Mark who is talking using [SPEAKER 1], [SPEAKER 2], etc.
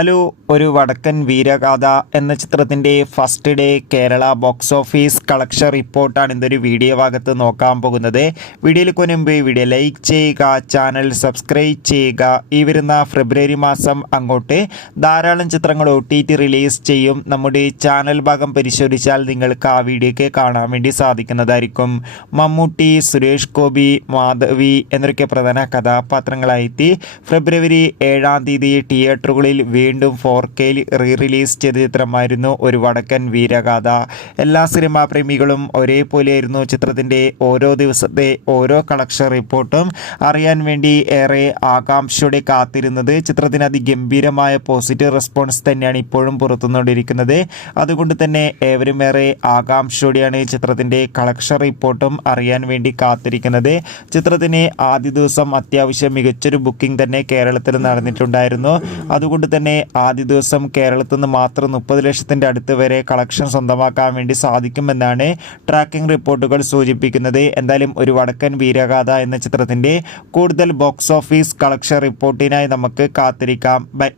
[SPEAKER 1] Hello ഒരു വടക്കൻ വീരഗാഥ എന്ന ചിത്രത്തിന്റെ first day Kerala box office collection റിപ്പോർട്ടാണ് ഇന്നൊരു വീഡിയോ ഭാഗത്ത് നോക്കാൻ പോകുന്നത്. വീഡിയോയിൽ മുൻപ് വീഡിയോ ലൈക്ക് ചെയ്യുക ചാനൽ സബ്സ്ക്രൈബ് ചെയ്യുക. ഈ വരുന്ന ഫെബ്രുവരി മാസം അങ്ങോട്ട് ധാരാളം ചിത്രങ്ങൾ ഒ റിലീസ് ചെയ്യും. നമ്മുടെ ചാനൽ ഭാഗം പരിശോധിച്ചാൽ നിങ്ങൾക്ക് ആ വീഡിയോയ്ക്ക് കാണാൻ വേണ്ടി സാധിക്കുന്നതായിരിക്കും. മമ്മൂട്ടി സുരേഷ് ഗോപി മാധവി എന്നൊക്കെ പ്രധാന കഥാപാത്രങ്ങളായിത്തി ഫെബ്രുവരി ഏഴാം തീയതി തിയേറ്ററുകളിൽ ഫോർ കെയിൽ റീ റിലീസ് ചെയ്ത ചിത്രമായിരുന്നു ഒരു വടക്കൻ വീരഗാഥ. എല്ലാ സിനിമാ പ്രേമികളും ഒരേപോലെയായിരുന്നു ചിത്രത്തിന്റെ ഓരോ ദിവസത്തെ ഓരോ കളക്ഷൻ റിപ്പോർട്ടും അറിയാൻ വേണ്ടി ഏറെ ആകാംക്ഷയോടെ കാത്തിരുന്നത്. ചിത്രത്തിന് അതിഗംഭീരമായ പോസിറ്റീവ് റെസ്പോൺസ് തന്നെയാണ് ഇപ്പോഴും പുറത്തുനിന്നുകൊണ്ടിരിക്കുന്നത്. അതുകൊണ്ട് തന്നെ ഏവരും ഏറെ ആകാംക്ഷയോടെയാണ് ചിത്രത്തിന്റെ കളക്ഷൻ റിപ്പോർട്ടും അറിയാൻ വേണ്ടി കാത്തിരിക്കുന്നത്. ചിത്രത്തിന് ആദ്യ ദിവസം അത്യാവശ്യം മികച്ചൊരു ബുക്കിംഗ് തന്നെ കേരളത്തിൽ നടന്നിട്ടുണ്ടായിരുന്നു. അതുകൊണ്ട് തന്നെ ആദ്യ ദിവസം കേരളത്തിൽ നിന്ന് മാത്രം മുപ്പത് ലക്ഷത്തിന്റെ അടുത്ത് വരെ കളക്ഷൻ സ്വന്തമാക്കാൻ വേണ്ടി സാധിക്കുമെന്നാണ് ട്രാക്കിംഗ് റിപ്പോർട്ടുകൾ സൂചിപ്പിക്കുന്നത്. എന്തായാലും ഒരു വടക്കൻ വീരഗാഥ എന്ന ചിത്രത്തിന്റെ കൂടുതൽ ബോക്സ് ഓഫീസ് കളക്ഷൻ റിപ്പോർട്ടിനായി നമുക്ക് കാത്തിരിക്കാം. ബൈ.